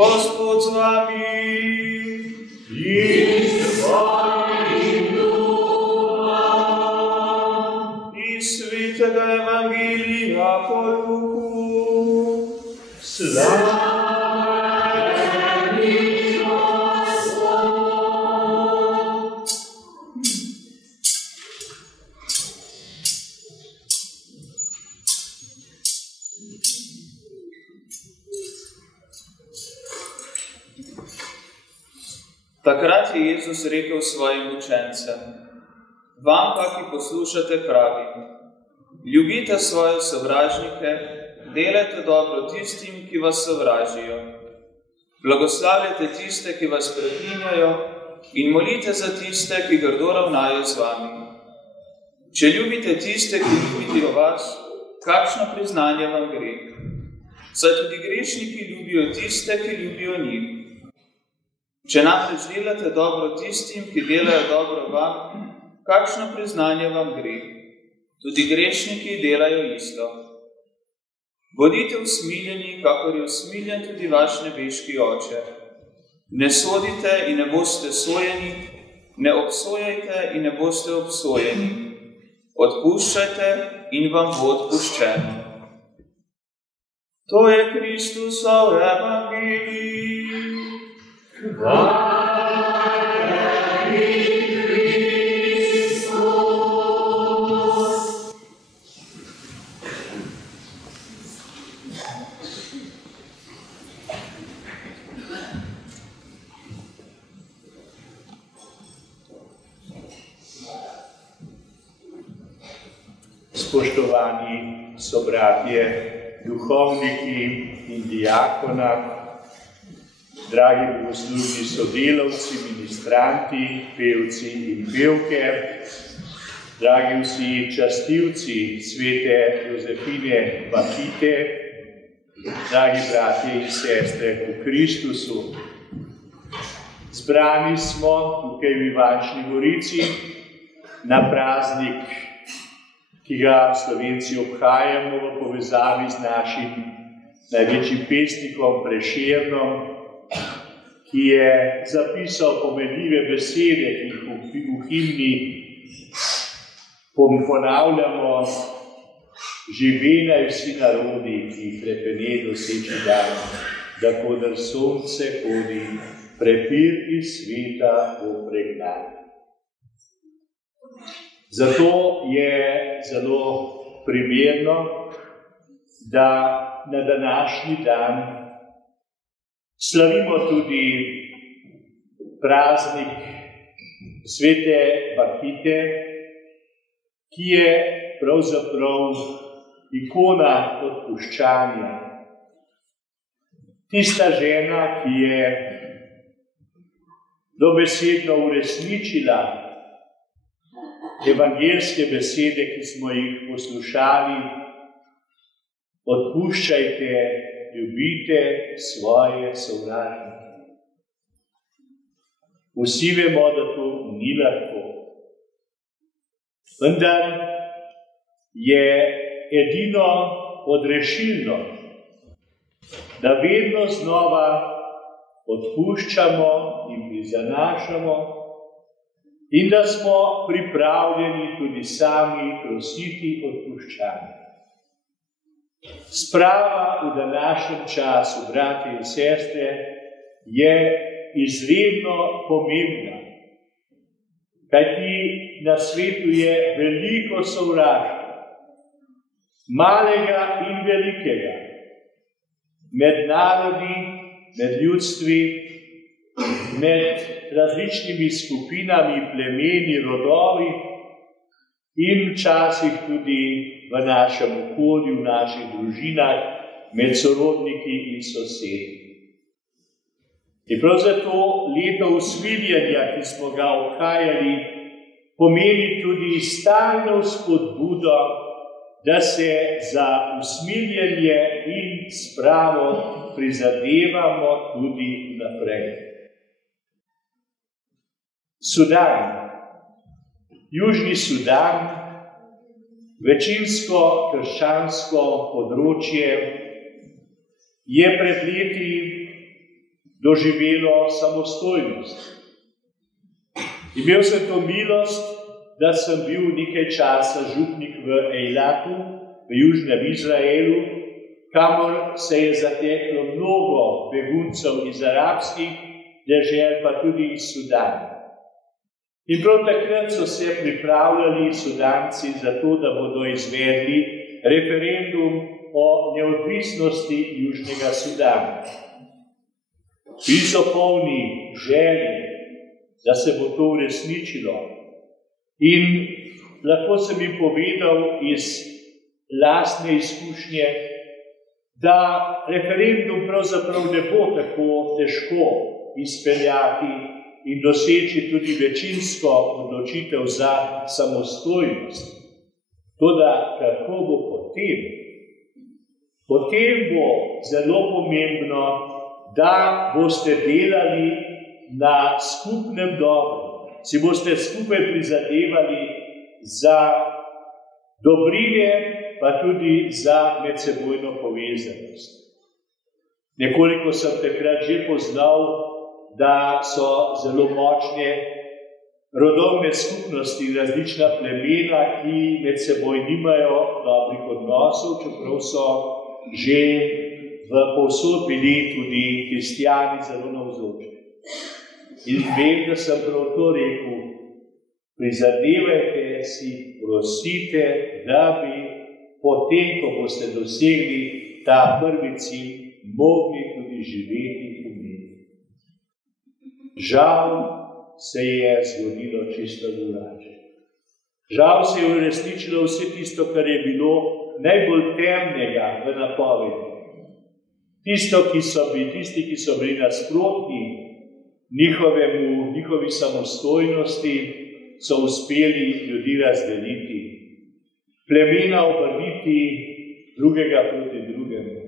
Gospod z vami. In s tvojim duhom. Iz svetega evangelija po Luku. Slava tebi, Gospod. Takrat je Jezus rekel svojim učencem: Vam pa, ki poslušate, pravim, ljubite svoje sovražnike, delajte dobro tistim, ki vas sovražijo. Blagoslavljajte tiste, ki vas preklinjajo, in molite za tiste, ki grdo ravnajo z vami. Če ljubite tiste, ki ljubijo vas, kakšno priznanje vam gre? Saj tudi grešniki ljubijo tiste, ki ljubijo njih. Če namreč delate dobro tistim, ki delajo dobro vam, kakšno priznanje vam gre? Tudi grešniki delajo isto. Bodite usmiljeni, kakor je usmiljen tudi vaš nebeški Oče. Ne sodite in ne boste sojeni, ne obsojajte in ne boste obsojeni. Odpuščajte in vam bo odpuščeno. To je Kristusov evangelij. Hvala tebi, Kristus. Spoštovani sobratje, duhovniki in diakona, dragi bogoslužni sodelavci, ministranti, pevci in pevke, dragi vsi častilci svete Jozefine Bakite, dragi bratje in sestre v Kristusu. Zbrani smo tukaj v Ivančni Gorici na praznik, ki ga Slovenci obhajamo v povezavi z našim največjim pesnikom Prešernom, ki je zapisal pomenljive besede, ki jih v himni ponavljamo: Živela vsi narodi, ki jih repene doseči dan, da kodr sonce hodi, prepir iz sveta bo pregnan. Zato je zelo primerno, da na današnji dan slavimo tudi praznik svete Bakite, ki je pravzaprav ikona odpuščanja. Tista žena, ki je dobesedno uresničila evangeljske besede, ki smo jih poslušali: odpuščajte, ljubite svoje sovražnike. Vsi vemo, da to ni lahko. Vendar je edino odrešilno, da vedno znova odpuščamo in prizanašamo in da smo pripravljeni tudi sami prositi odpuščanja. Sprava v današnjem času, bratje in sestre, je izredno pomembna, kajti na svetu je veliko sovraštva, malega in velikega, med narodi, med ljudstvi, med različnimi skupinami, plemeni, rodovi in včasih tudi v našem okolju, v naših družinah, med sorodniki in sosedi. In prav zato leto usmiljenja, ki smo ga obhajali, pomeni tudi stalno spodbudo, da se za usmiljenje in spravo prizadevamo tudi naprej. Sudan, Južni Sudan, večinsko krščansko področje, je pred leti doživelo samostojnost. Imel sem to milost, da sem bil nekaj časa župnik v Eilatu, v južnem Izraelu, kamor se je zateklo mnogo beguncev iz arabskih dežel, pa tudi iz Sudana. In prav takrat so se pripravljali Sudanci za to, da bodo izvedli referendum o neodvisnosti Južnega Sudana. Bili so polni želje, da se bo to uresničilo. In lahko sem jim povedal iz lastne izkušnje, da referendum pravzaprav ne bo tako težko izpeljati in doseči tudi večinsko odločitev za samostojnost. Toda kako bo potem? Potem bo zelo pomembno, da boste delali na skupnem dobru, si boste skupaj prizadevali za dobrine, pa tudi za medsebojno povezanost. Nekoliko sem takrat že poznal, da so zelo močne rodovne skupnosti in različna plemena, ki med seboj nimajo dobrih odnosov, čeprav so že povsod bili tudi kristjani zelo navzoči. In vem, da sem prav to rekel, prizadevajte si, prosite, da bi potem, ko boste dosegli ta prvi cilj, mogli tudi živeti v miru. Žal se je zgodilo čisto drugače. Žal se je uresničilo vse tisto, kar je bilo najbolj temnega v napovedi. Tisti, ki so bili nasprotni njihovi samostojnosti, so uspeli ljudi razdeliti, plemena obrniti drugega proti drugemu.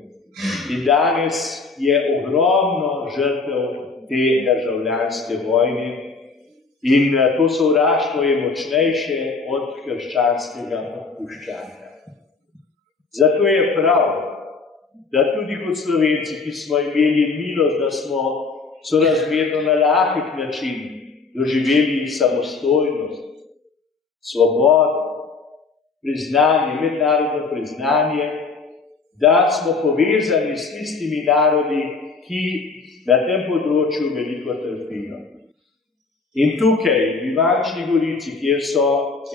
In danes je ogromno žrtev te državljanske vojne in to sovraštvo je močnejše od krščanskega odpuščanja. Zato je prav, da tudi kot Slovenci, ki smo imeli milost, da smo sorazmerno na lahek način doživeli samostojnost, svobodo, priznanje, mednarodno priznanje, da smo povezani s tistimi narodi, ki na tem področju veliko trpijo. In tukaj, v Ivančni Gorici, kjer so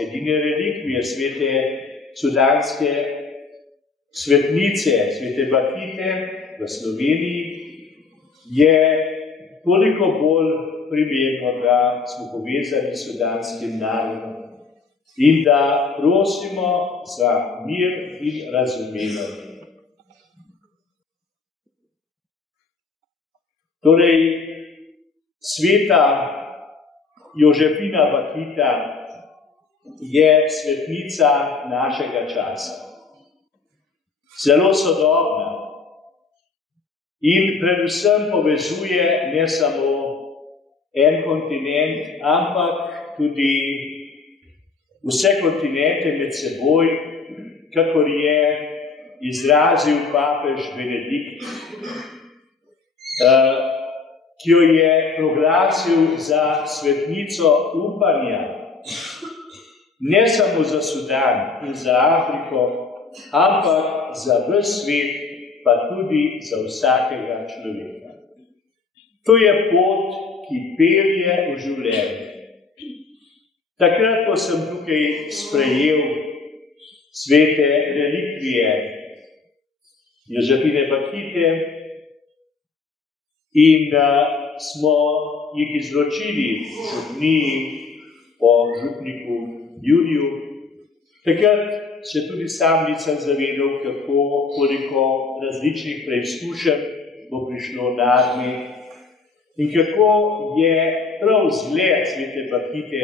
edine relikvije svete sudanske svetnice, svete Bakite v Sloveniji, je toliko bolj primerno, da smo povezani s sudanskim narodom in da prosimo za mir in razumevanje. Torej, sveta Jožefina Bakita je svetnica našega časa. Zelo sodobna in predvsem povezuje ne samo en kontinent, ampak tudi vse kontinente med seboj, kakor je izrazil papež Benedikt, ki jo je proglasil za svetnico upanja, ne samo za Sudan in za Afriko, ampak za ves svet, pa tudi za vsakega človeka. To je pot, ki pelje v življenje. Takrat, ko sem tukaj sprejel svete relikvije Jožefine Bakite in smo jih izročili župniji po župniku Juriju, takrat se tudi sam nisem zavedal, koliko različnih preizkušenj bo prišlo name in kako je prav zgled svete Bakite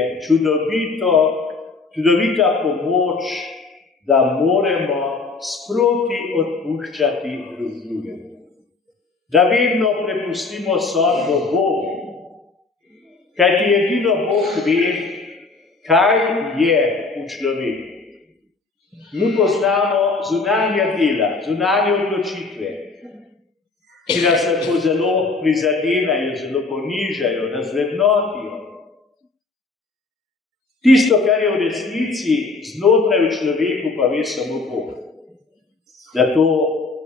čudovita pomoč, da moramo sproti odpuščati drug drugemu. Da vedno prepustimo sodbo Bogu, kajti edino Bog ve, kaj je v človeku. Mi poznamo zunanja dela, zunanje odločitve. ki nas lahko zelo prizadenajo, zelo ponižajo, razvrednotijo. Tisto, kar je v resnici znotraj v človeku, pa ve samo Bog. Da to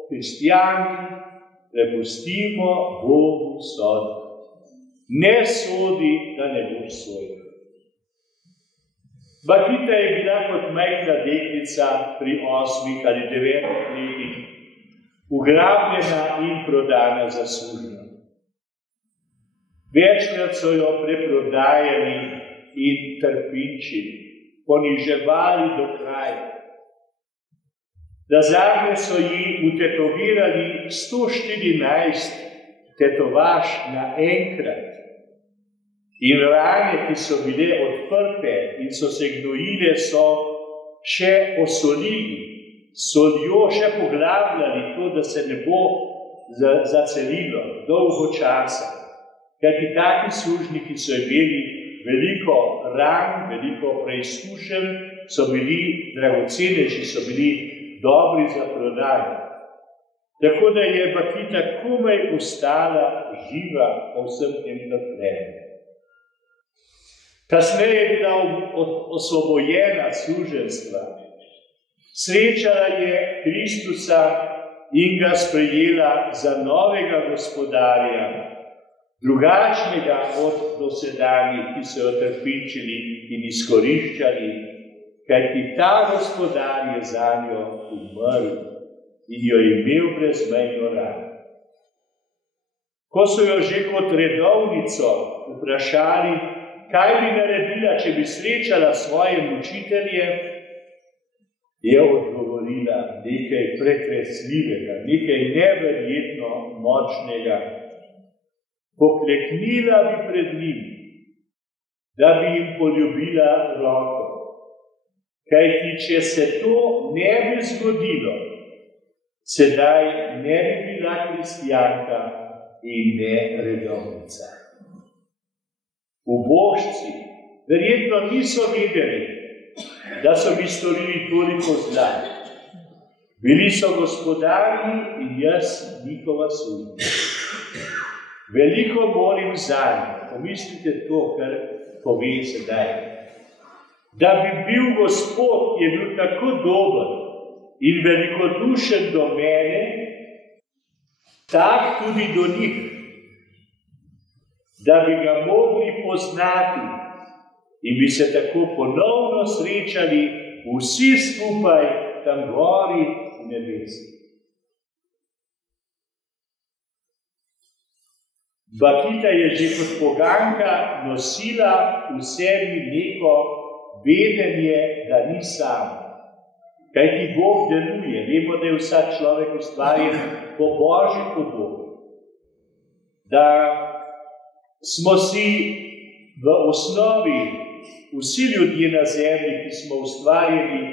kristjani prepustimo Bogu soditi. Ne sodi, da ne boš sojen. Bakita je bila kot majhna deklica pri 8 ali 9 letih ugrabljena in prodana za sužnjo. Večkrat so jo preprodajali in trpinčili, poniževali do kraja. Nazadnje so ji utetovirali 114 tetovaž naenkrat. In rane, ki so bile odprte in so se gnojile, so še osolili, soljo še poglabljali to, da se ne bo zacelilo dolgo časa. Kajti taki sužniki so imeli veliko ran, veliko preizkušenj, so bili dragoceneži, so bili dobri za prodajo. Tako da je Bakita komaj ostala živa po vsem tem trpljenju. Kasneje je bila osvobojena suženjstva. Srečala je Kristusa in ga sprejela za novega gospodarja, drugačnega od dosedanjih, ki so jo trpinčili in izkoriščali, kajti ta gospodar je zanjo umrl in jo imel brezmejno rado. Ko so jo že kot redovnico vprašali, kaj bi naredila, če bi srečala svoje mučitelje, je odgovorila nekaj pretresljivega, nekaj neverjetno močnega. Pokleknila bi pred njim, da bi jim poljubila roko. Kajti, če se to ne bi zgodilo, sedaj ne bi bila kristjanka in ne redovnica. Ubožci verjetno niso vedeli, da so mi storili toliko zla. Bili so gospodarji in jaz njihova sužnja. Veliko molim zanj, pomislite to, kar pove sedaj. Da bi bil Gospod, ki je bil tako dober in velikodušen do mene, tak tudi do njih. Da bi ga mogli poznati in bi se tako ponovno srečali vsi skupaj tam gori v nebesi. Bakita je že kot poganka nosila v sebi neko vedenje, da ni sam. Kajti Bog deluje. Vemo, da je vsak človek ustvarjen po Božji podobi. Da smo si v osnovi vsi ljudje na zemlji, ki smo ustvarjeni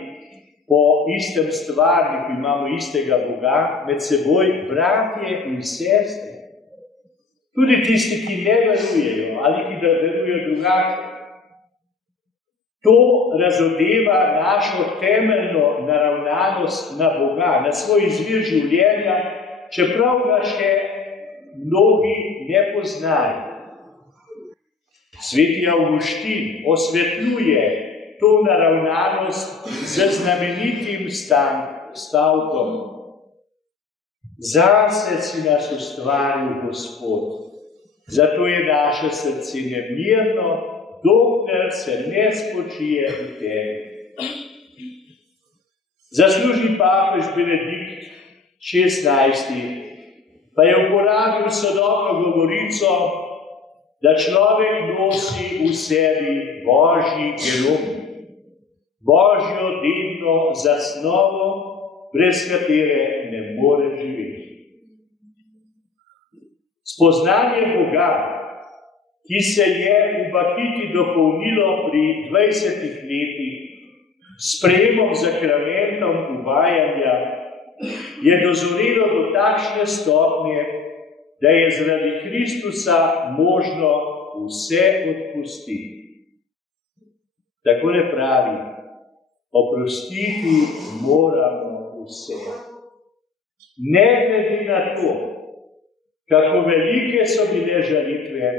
po istem stvarniku, imamo istega Boga, med seboj bratje in sestre. Tudi tisti, ki ne verujejo ali ki da verujejo drugače. To razodeva našo temeljno naravnanost na Boga, na svoj izvir življenja, čeprav ga še mnogi ne poznajo. Sveti Avguštin osvetljuje to naravnanost z znamenitim stavkom. Zase si nas ustvaril, Gospod, zato je naše srce nemirno, dokler se ne spočije v tebi. Zaslužni papež Benedikt XVI pa je uporabil sodobno govorico, da človek nosi v sebi Božji genom, Božjo dedno zasnovo, brez katere ne more živeti. Spoznanje Boga, ki se je v Bakiti dopolnilo pri 20 letih s sprejemom zakramentom uvajanja, je dozorelo do takšne stopnje, da je zaradi Kristusa možno vse odpustiti. Takole pravi, oprostiti moramo vse. Ne glede na to, kako velike so bile žalitve,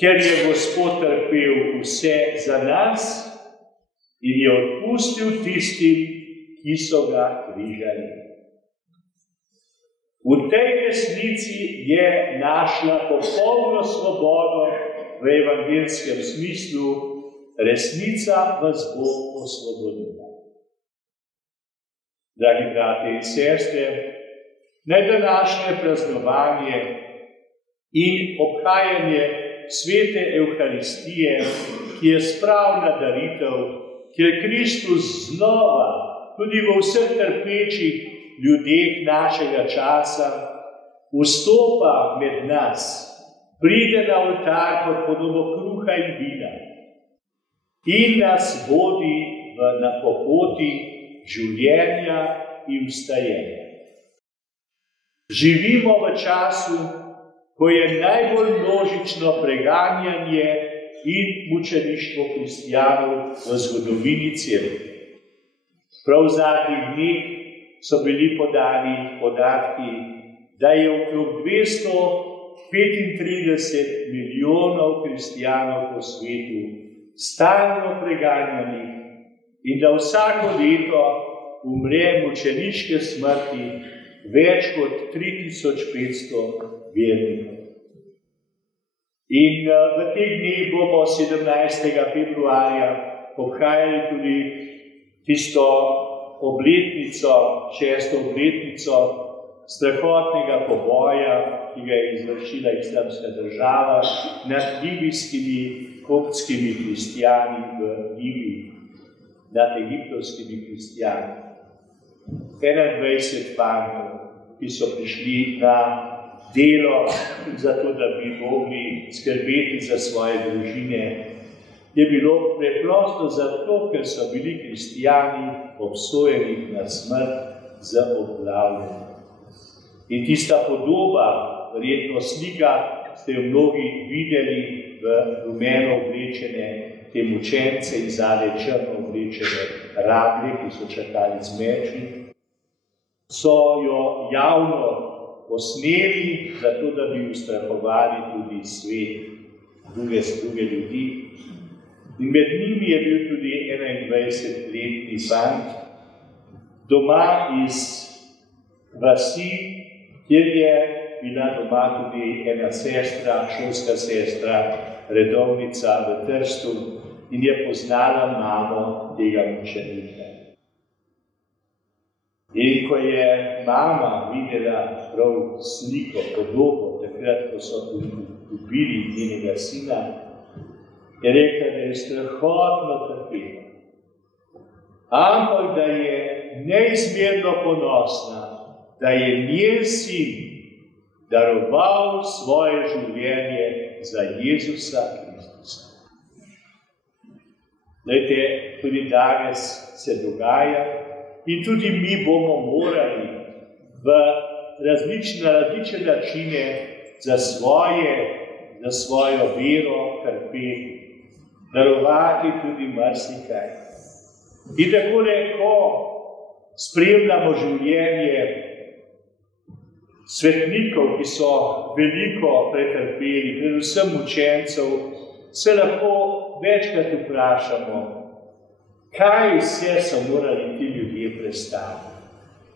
ker je Gospod trpel vse za nas in je odpustil tistim, ki so ga križali. V tej resnici je našla popolno svobodo v evangeljskem smislu, resnica vas bo osvobodila. Dragi bratje in sestre, naj današnje praznovanje in obhajanje svete Evharistije, ki je spravna daritev, kjer Kristus znova, tudi v vseh trpečih ljudeh našega časa, vstopa med nas, pride na oltar pod podobo kruha in vina in nas vodi na poti življenja in vstajenja. Živimo v času, ko je najbolj množično preganjanje in mučeništvo kristijanov v zgodovini Cerkve. Prav v zadnjih dneh so bili podani podatki, da je okrog 235 milijonov kristijanov po svetu stalno preganjanih in da vsako leto umre mučeniške smrti več kot 3500 vernikov. In v teh dneh bomo 17. februarja obhajali tudi tisto obletnico, 6. obletnico strahotnega poboja, ki ga je izvršila Islamska država nad libijskimi koptskimi kristijani v Libiji, nad egiptovskimi kristijani. 21 fantov, ki so prišli na delo, zato da bi mogli skrbeti za svoje družine, je bilo preprosto zato, ker so bili kristijani obsojeni na smrt za obglavljanje. In tista podoba, verjetno slika, ste jo mnogi videli v rumeno oblečene te mučence in zadaj črno oblečene rablje, ki so čakali z meči, so jo javno posneli, zato da bi ustrahovali tudi svet, druge ljudi. In med njimi je bil tudi 21-letni fant, doma iz vasi, kjer je bila doma tudi ena sestra, šolska sestra, redovnica v Trstu in je poznala mamo tega mučenika. In ko je mama videla prav sliko, podobo, takrat, ko so ubili njenega sina, je rekla, da je strahotno trpela, ampak da je neizmerno ponosna, da je njen sin daroval svoje življenje za Jezusa Kristusa. Glejte, tudi danes se dogaja in tudi mi bomo morali v različne načine za svojo vero trpeti, darovati tudi marsikaj. In takole, ko spremljamo življenje svetnikov, ki so veliko pretrpeli, predvsem učencev, se lahko večkrat vprašamo, kaj vse so morali ti ljudje prestati.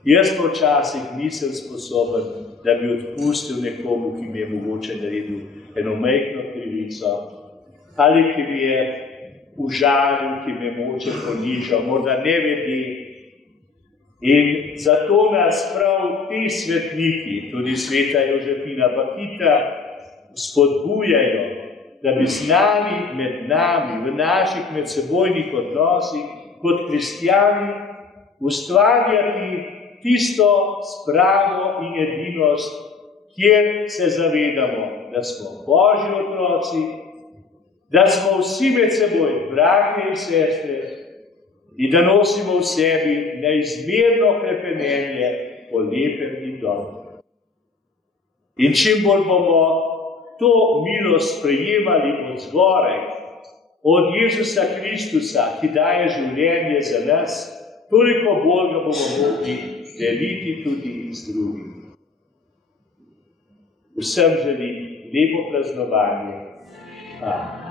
Jaz pa včasih nisem sposoben, da bi odpustil nekomu, ki mi je mogoče naredil eno majhno krivico, ali ki mi je užalil, ki me je mogoče ponižal, morda ne vedi. In zato nas prav ti svetniki, tudi sveta Jožefina Bakita, spodbujajo, da bi znali med nami, v naših medsebojnih odnosih, kot kristijani, ustvarjati tisto spravo in edinost, kjer se zavedamo, da smo Božji otroci, da smo vsi med seboj bratje in sestre in da nosimo v sebi neizmerno hrepenenje po lepem in dobrem. In čim bolj bomo to milost sprejemali od zgoraj, od Jezusa Kristusa, ki daje življenje za nas, toliko bolj ga bomo mogli deliti tudi z drugimi. Vsem želim lepo praznovanje. Amen.